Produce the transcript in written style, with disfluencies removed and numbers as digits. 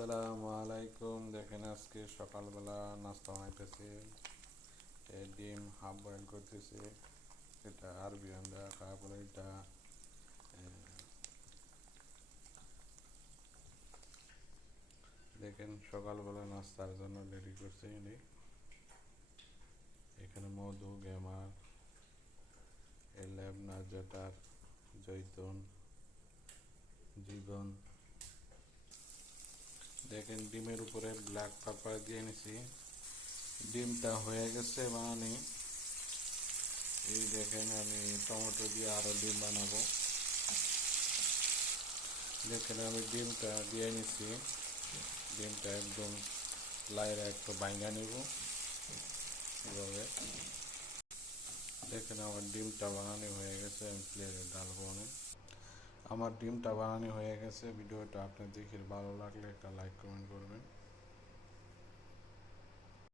আসসালামু আলাইকুম। দেখেন আজকে সকালবেলা নাস্তা বানাইতেছি। ডিম হাফ বয়েল করতেছি। এটা আরবি আমরা খাওয়া বলে এটা। দেখেন সকালবেলা নাস্তার জন্য রেডি করছি। এখানে মধু, গেমার, লেবনা, জাটার, জৈতুন, জীবন। দেখেন ডিমের উপরে ব্ল্যাক পেপার দিয়ে নিছি। ডিমটা হয়ে গেছে বানানি। এই দেখেন আমি টমেটো দিয়ে আরো ডিম বানাবো। দেখেন আমি ডিমটা দিয়ে নিছি। ডিমটা একদম লাইরা একটু ভাঙা নেব এভাবে। দেখেন আমার ডিমটা বানানো হয়ে গেছে, আমি প্লেটে ঢালবো না। আমার ডিমটা বানানো হয়ে গেছে। ভিডিওটা আপনি দেখে ভালো লাগলে একটা লাইক কমেন্ট করবেন।